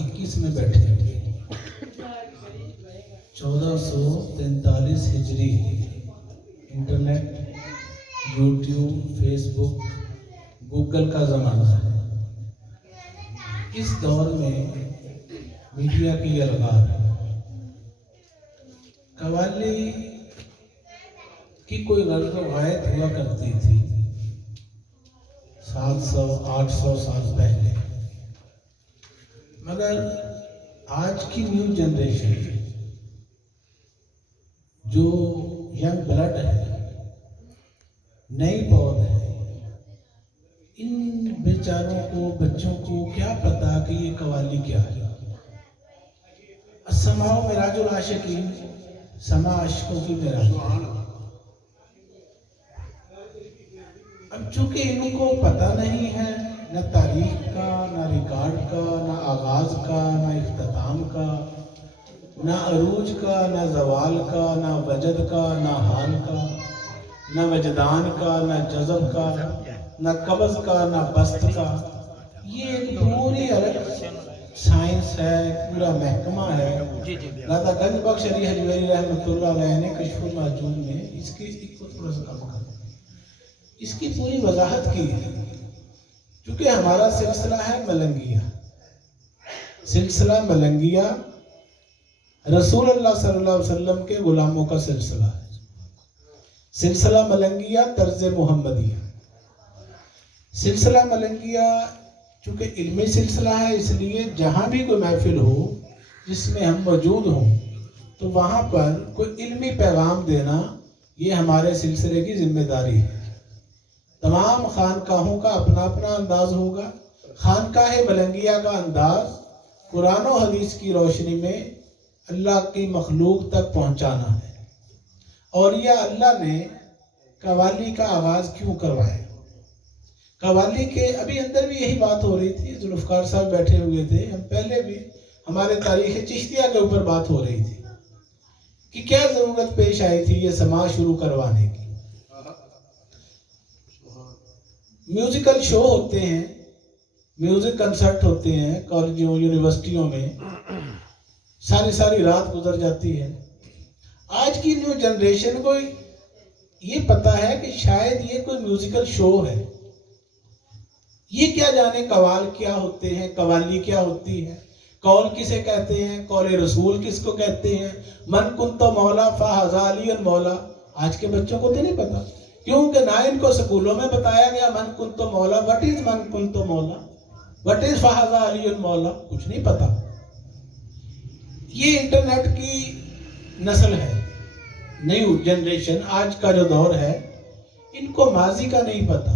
21 में बैठे हुए 1443 हिजरी, इंटरनेट, यूट्यूब, फेसबुक, गूगल का ज़माना है। इस दौर में मीडिया की अलगाव है। कव्वाली की कोई रवायत हुआ करती थी 700-800 साल पहले, मगर आज की न्यू जनरेशन जो यंग ब्लड है, नई पौध है, इन बेचारों को, बच्चों को क्या पता कि ये कव्वाली क्या है। अस्समाओ मिराजुल आशिकीन, समा आशिकों की मिराज। अब चूंकि इनको पता नहीं है न तारीख का, न रिकॉर्ड का, न आगाज का, न इख्तिताम का, न अरूज का, न जवाल का, न वजद का, न हाल का, न वजदान का, न जज़ब का, न कब्ज़ का, न बस्त का। ये एक पूरी अलग साइंस है, पूरा महकमा है। दादा गंज बख्श अली हजवेरी रहमतुल्लाह अलैह ने कश्फुल महजून में इसको थोड़ा सा कम कर इसकी पूरी वजाहत की है। क्योंकि हमारा सिलसिला है मलंगिया, सिलसिला मलंगिया रसूल अल्लाह सल्लल्लाहु अलैहि वसल्लम के गुलामों का सिलसिला है। सिलसिला मलंगिया तर्ज मोहम्मदिया, सिलसिला मलंगिया चूँकि इल्मी सिलसिला है, इसलिए जहाँ भी कोई महफिल हो जिसमें हम मौजूद हों तो वहाँ पर कोई इल्मी पैगाम देना ये हमारे सिलसिले की जिम्मेदारी है। तमाम खानकाहों का अपना अपना अंदाज होगा। खानकाह मलंगिया का अंदाज कुरान और हदीस की रोशनी में अल्लाह की मखलूक तक पहुँचाना है। और यह अल्लाह ने कव्वाली का आगाज़ क्यों करवाया। कव्वाली के अभी अंदर भी यही बात हो रही थी, जुल्फ़कार साहब बैठे हुए थे, हम पहले भी हमारे तारीख़ चिश्तिया के ऊपर बात हो रही थी कि क्या ज़रूरत पेश आई थी ये समाज शुरू करवाने की। म्यूज़िकल शो होते हैं, म्यूज़िक कंसर्ट होते हैं कॉलेजों यूनिवर्सिटियों में, सारी रात गुजर जाती है। आज की न्यू जनरेशन को ये पता है कि शायद ये कोई म्यूज़िकल शो है। ये क्या जाने कवाल क्या होते हैं, कव्वाली क्या होती है, कौल किसे कहते हैं, कौल रसूल किसको कहते हैं, मन कुंतो मौला फ़ाज़ालियन मौला। आज के बच्चों को तो नहीं पता, क्योंकि ना इनको स्कूलों में बताया गया मन कुंतो मौला। व्हाट इज मन कुंतो मौला, व्हाट इज फ़ाज़ालियन मौला, कुछ नहीं पता। ये इंटरनेट की नस्ल है, न्यू जनरेशन, आज का जो दौर है, इनको माजी का नहीं पता,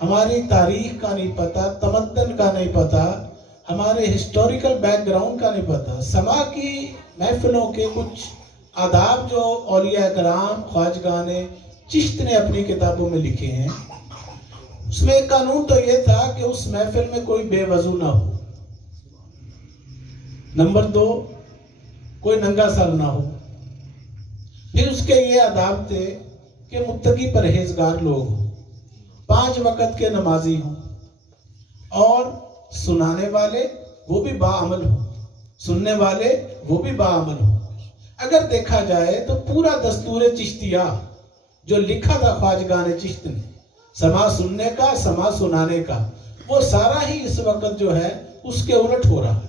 हमारी तारीख का नहीं पता, तमद्दन का नहीं पता, हमारे हिस्टोरिकल बैकग्राउंड का नहीं पता। समा की महफिलों के कुछ आदाब जो औलिया कराम, ख्वाजगान चिश्त ने अपनी किताबों में लिखे हैं, उसमें एक कानून तो ये था कि उस महफिल में कोई बेवजू ना हो। नंबर 2, कोई नंगा सर ना हो। फिर उसके ये आदाब थे कि मुत्तकी परहेजगार लोग हों, 5 वक़्त के नमाजी हों, और सुनाने वाले वो भी बाअमल हों, सुनने वाले वो भी बाअमल हों। अगर देखा जाए तो पूरा दस्तूर चिश्तिया जो लिखा था ख्वाजगान चिश्त ने, समा सुनने का, समा सुनाने का, वो सारा ही इस वक्त जो है उसके उलट हो रहा है।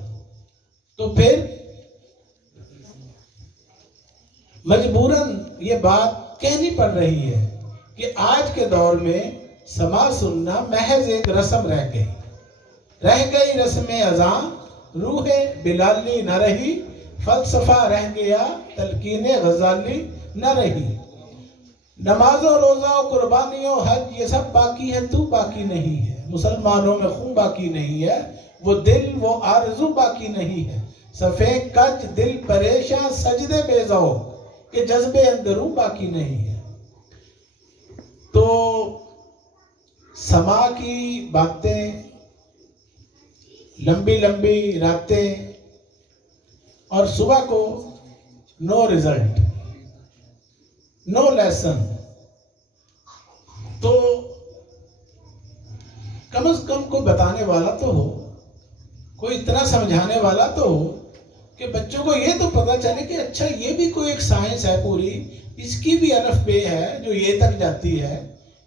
तो फिर मजबूरन ये बात कहनी पड़ रही है कि आज के दौर में समा सुनना महज एक रस्म रह गई रस्म अज़ां, रूह बिलाली न रही, फलसफा रह गया, तलकीने गजाली न रही। नमाजों, रोज़ा, कुर्बानियों, हज, ये सब बाकी है, तू बाकी नहीं है। मुसलमानों में खून बाकी नहीं है, वो दिल, वो आरज़ू बाकी नहीं है। सफ़ेद कच दिल परेशान, सजदे बेज़ौ के जज्बे अंदरू बाकी नहीं है। तो समा की बातें, लंबी लंबी रातें, और सुबह को नो रिजल्ट, नो लेसन। तो कम से कम को बताने वाला तो हो। کوئی اتنا سمجھانے والا تو ہو کہ بچوں کو یہ تو پتا چلے کہ اچھا یہ بھی کوئی ایک سائنس ہے پوری، اس کی بھی الف بے ہے جو یہ تک جاتی ہے.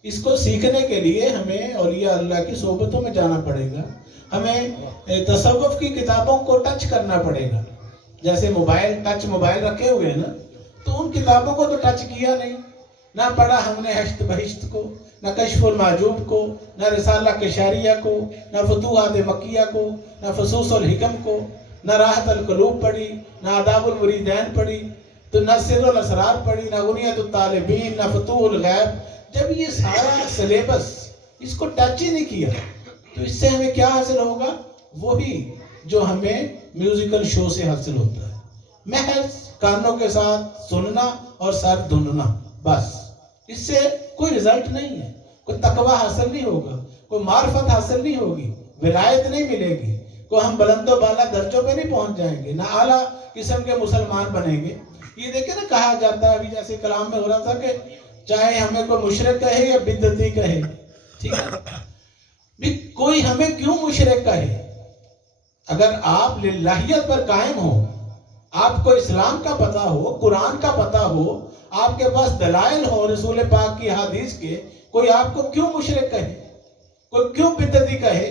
اس کو سیکھنے کے لیے ہمیں اولیاء اللہ کی صحبتوں میں جانا پڑے گا، ہمیں تصوف کی کتابوں کو ٹچ کرنا پڑے گا. جیسے ٹچ موبائل رکھے ہوئے ہیں نا، تو ان کتابوں کو تو ٹچ کیا نہیں، نہ پڑھا ہم نے حشت بہشت کو، نہ کشف المعجوب کو، نہ رسالہ کشاریہ کو، نہ فتوحات مکیہ کو، نہ فصوص الحکم کو، نہ راحت القلوب پڑھی، نہ آداب المریدین پڑھی، تو نہ سر الاسرار پڑھی، نہ غنیت الطالبین، نہ فتوح الغیب. جب یہ سارا سلیبس اس کو ٹچ ہی نہیں کیا تو اس سے ہمیں کیا حاصل ہوگا؟ وہی جو ہمیں میوزیکل شو سے حاصل ہوتا ہے، محض کانوں کے ساتھ سننا اور سر دھننا، بس. اس سے کوئی رزلٹ نہیں ہے، کوئی تقوی حاصل نہیں ہوگا، کوئی معرفت حاصل نہیں ہوگی، ولایت نہیں ملے گی، کوئی ہم بلند و بالا درجوں پہ نہیں پہنچ جائیں گے، نہ اعلیٰ قسم کے مسلمان بنیں گے. یہ دیکھیں نا، کہا جاتا ہے ابھی جیسے کلام میں ہو رہا تھا کہ چاہے ہمیں کوئی مشرک کہے یا بدعتی کہے، ٹھیک ہے، کوئی ہمیں کیوں مشرک کہے؟ اگر آپ للہیت پر قائم ہو، آپ کو اسلام کا پتہ ہو، قرآن کا پتہ ہو، آپ کے پاس دلائل ہو رسول پاک کی حدیث کے، کوئی آپ کو کیوں مشرک کہے، کوئی کیوں بدعتی کہے،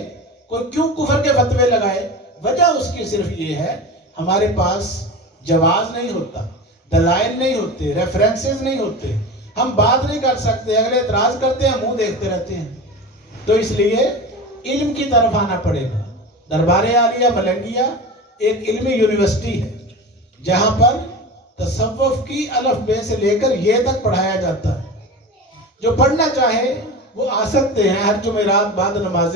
کوئی کیوں کفر کے فتوے لگائے؟ وجہ اس کی صرف یہ ہے، ہمارے پاس جواز نہیں ہوتا، دلائل نہیں ہوتے، ریفرنسز نہیں ہوتے، ہم بات نہیں کر سکتے، اگلے اعتراض کرتے ہیں، منہ دیکھتے رہتے ہیں. تو اس لیے علم کی طرف آنا پڑے گا. دربار عالیہ ملنگیہ ایک علمی یونیورسٹی ہے جہاں پر تصوف کی الف بے سے لے کر یہ تک پڑھایا جاتا ہے. جو پڑھنا چاہے وہ آ سکتے ہیں ہر جمعرات بعد نماز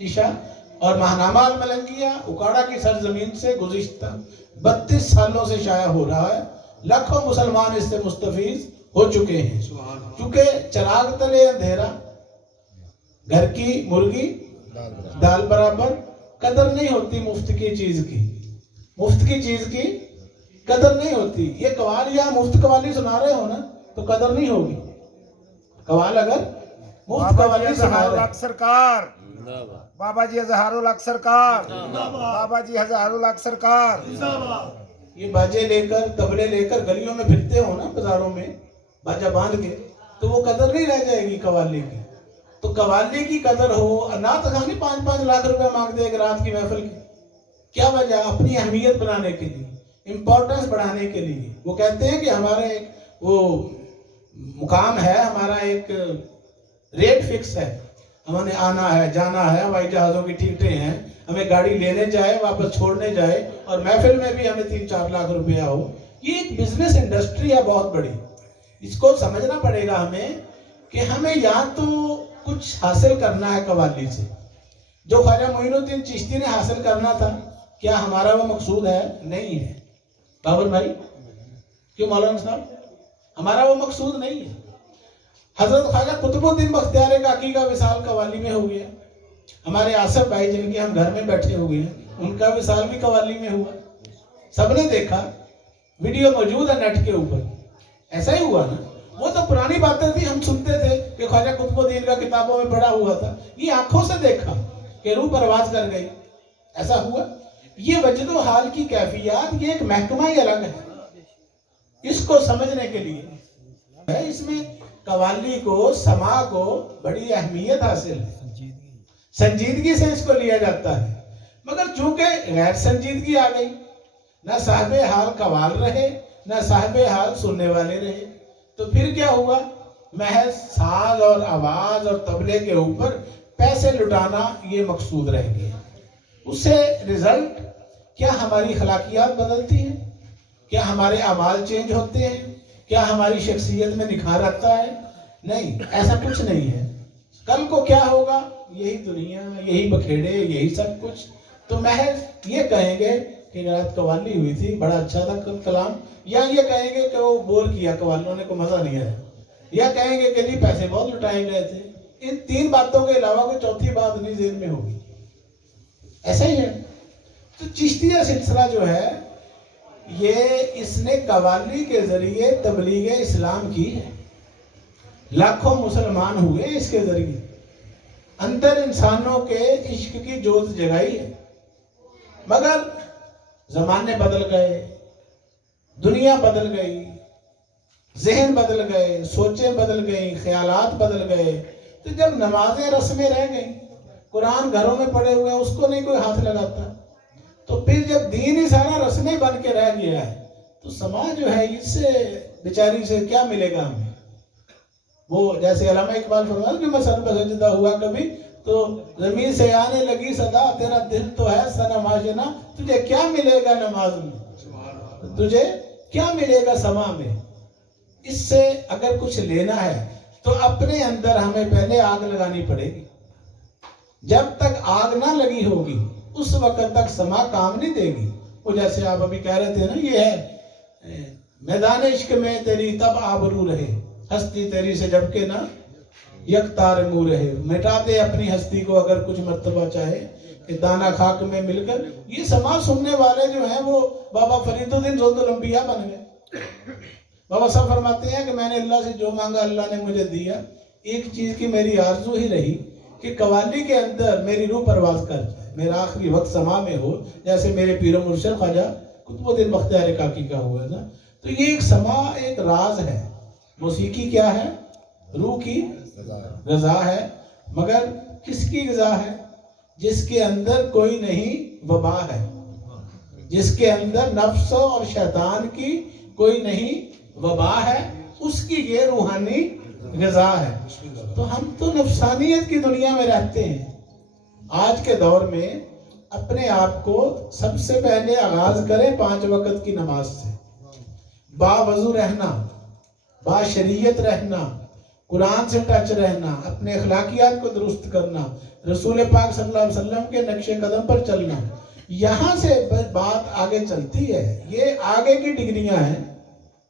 عشاء. اور ماہنامہ الملنگیہ اکاڑا کی سرزمین سے گزشتہ 32 سالوں سے شائع ہو رہا ہے. لاکھوں مسلمان اس سے مستفیض ہو چکے ہیں. چونکہ چراغ تلے اندھیرا، گھر کی مرغی دال برابر، قدر نہیں ہوتی مفت کی چیز کی، مفت کی چیز کی قدر نہیں ہوتی. یہ قوال یا مفت قوالی سنا رہے ہو نا تو قدر نہیں ہوگی. قوال اگر مفت قوالی سنا رہے ہیں، سرکار بابا جی ہزار الگ سرکار، بابا جی ہزار الگ سرکار. یہ باجے لے کر تبلے لے کر گلیوں میں پھرتے ہو نا، بازاروں میں باجا باندھ کے، تو وہ قدر نہیں رہ جائے گی قوالی کی. تو قوالی کی قدر ہو. نعت خوانی 5-5 لاکھ روپے مانگ دے ایک رات کی محفل کی. کیا وجہ؟ اپنی اہمیت بنانے کے لیے، امپورٹنس بڑھانے کے لیے. وہ کہتے ہیں کہ ہمارا ایک وہ مقام ہے، ہمارا ایک ریٹ فکس ہے، ہمیں نے آنا ہے، جانا ہے، ہوائی جہازوں کی ٹکٹیں ہیں، ہمیں گاڑی لینے جائے واپس چھوڑنے جائے، اور محفل میں بھی ہمیں 3-4 لاکھ روپیہ ہو. یہ ایک بزنس انڈسٹری ہے بہت بڑی. اس کو سمجھنا پڑے گا ہمیں کہ ہمیں یا تو کچھ حاصل کرنا ہے قوالی سے. جو خواجہ معین الدین چشتی نے حاصل کرنا تھا، کیا ہمارا وہ مقصود ہے؟ نہیں ہے. بابر بھائی کیوں مولانا صاحب؟ ہمارا وہ مقصود نہیں ہے. حضرت خواجہ قطب الدین بختیار کاکی کا وصال قوالی میں ہو گیا. ہمارے آصف بھائی جن کے ہم گھر میں بیٹھے ہوئے ہیں، ان کا وصال بھی قوالی میں ہوا. سب نے دیکھا، ویڈیو موجود ہے نیٹ کے اوپر. ایسا ہی ہوا نا. وہ تو پرانی باتیں تھی، ہم سنتے تھے کہ خواجہ قطب الدین کا کتابوں میں پڑھا ہوا تھا. یہ آنکھوں سے دیکھا کہ روح پرواز کر گئی. ایسا ہوا. یہ وجد و حال کی کیفیات، یہ ایک محکمہ ہی الگ ہے. اس کو سمجھنے کے لیے اس میں قوالی کو، سماع کو بڑی اہمیت حاصل ہے. سنجیدگی سے اس کو لیا جاتا ہے. مگر چونکہ غیر سنجیدگی آ گئی، نہ صاحب حال قوال رہے، نہ صاحب حال سننے والے رہے، تو پھر کیا ہوا؟ محض ساز اور آواز اور طبلے کے اوپر پیسے لٹانا یہ مقصود رہ گیا. اس سے رزلٹ کیا؟ ہماری اخلاقیات بدلتی ہیں؟ کیا ہمارے اعمال چینج ہوتے ہیں؟ کیا ہماری شخصیت میں نکھار آتا ہے؟ نہیں، ایسا کچھ نہیں ہے. کل کو کیا ہوگا؟ یہی دنیا، یہی بکھیڑے، یہی سب کچھ. تو محض یہ کہیں گے کہ رات قوالی ہوئی تھی، بڑا اچھا تھا کلام، یا یہ کہیں گے کہ وہ بور کیا قوالیوں نے، کو مزہ نہیں آیا، یا کہیں گے کہ جی پیسے بہت لٹائے گئے تھے. ان 3 باتوں کے علاوہ کوئی چوتھی بات نہیں ذہن میں ہوگی. ایسا ہی ہے. تو چشتیہ سلسلہ جو ہے، یہ اس نے قوالی کے ذریعے تبلیغ اسلام کی ہے. لاکھوں مسلمان ہوئے اس کے ذریعے. اندر انسانوں کے عشق کی جوت جگائی ہے. मगर जमाने बदल गए, दुनिया बदल गई, जहन बदल गए, सोचें बदल गई, ख्यालात बदल गए। तो जब नमाजें रस्में रह गई, कुरान घरों में पड़े हुए हैं, उसको नहीं कोई हाथ लगाता, तो फिर जब दीन ही सारा रस्में बन के रह गया है, तो समाज जो है इससे बेचारी से क्या मिलेगा हमें। वो जैसे अल्लामा इकबाल फरमाते कि मैं सर पे सजदा हुआ कभी तो जमीन से आने लगी सदा, तेरा दिल तो है सनम आशिना, तुझे क्या मिलेगा नमाज में, तुझे क्या मिलेगा समा में। इससे अगर कुछ लेना है तो अपने अंदर हमें पहले आग लगानी पड़ेगी। जब तक आग ना लगी होगी उस वक्त तक समा काम नहीं देगी। वो जैसे आप अभी कह रहे थे ना, ये है मैदान इश्क में तेरी तब आबरू रहे, हस्ती तेरी से जबकि ना यकतार मुँह रहे। मिटा दे अपनी हस्ती को अगर कुछ मर्तबा चाहे कि दाना खाक में मिलकर। ये समाज सुनने वाले जो हैं वो बाबा फरीदुद्दीन ज़ौदुल अंबिया बन गए। बाबा साहब फरमाते हैं कि मैंने अल्लाह से जो मांगा अल्लाह ने मुझे दिया। एक चीज़ की मेरी आरजू ही रही कि कवाली के अंदर मेरी रूह परवाज कर जाए, मेरा आखिरी वक्त समा में हो, जैसे मेरे पीरो मुर्शिद ख्वाजा कुतुबुद्दीन बख्तियार काकी का हुआ था। तो ये एक समा, एक राज है। मौसीकी क्या है? रूह की गज़ा है। मगर किसकी गज़ा है? जिसके अंदर कोई नहीं वबा है, जिसके अंदर नफ्स और शैतान की कोई नहीं वबा है, उसकी ये रूहानी गज़ा है। तो हम तो नफसानियत की दुनिया में रहते हैं। आज के दौर में अपने आप को सबसे पहले आगाज करें 5 वक्त की नमाज से। बावजू रहना, बाशरीयत रहना, कुरान से टच रहना, अपने अखलाकियात को दुरुस्त करना, रसूल पाक सल्लल्लाहु अलैहि वसल्लम के नक्शे कदम पर चलना। यहाँ से बात आगे चलती है। ये आगे की डिग्रियां हैं,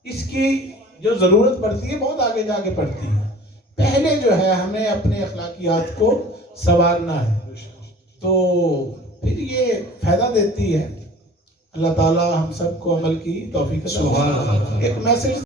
इसकी जो ज़रूरत पड़ती है बहुत आगे जाके पड़ती है। पहले जो है हमें अपने अखलाकियात को संवारना है, तो फिर ये फ़ायदा देती है। अल्लाह ताला हम सबको अमल की तौफीक अता फरमाए। एक मैसेज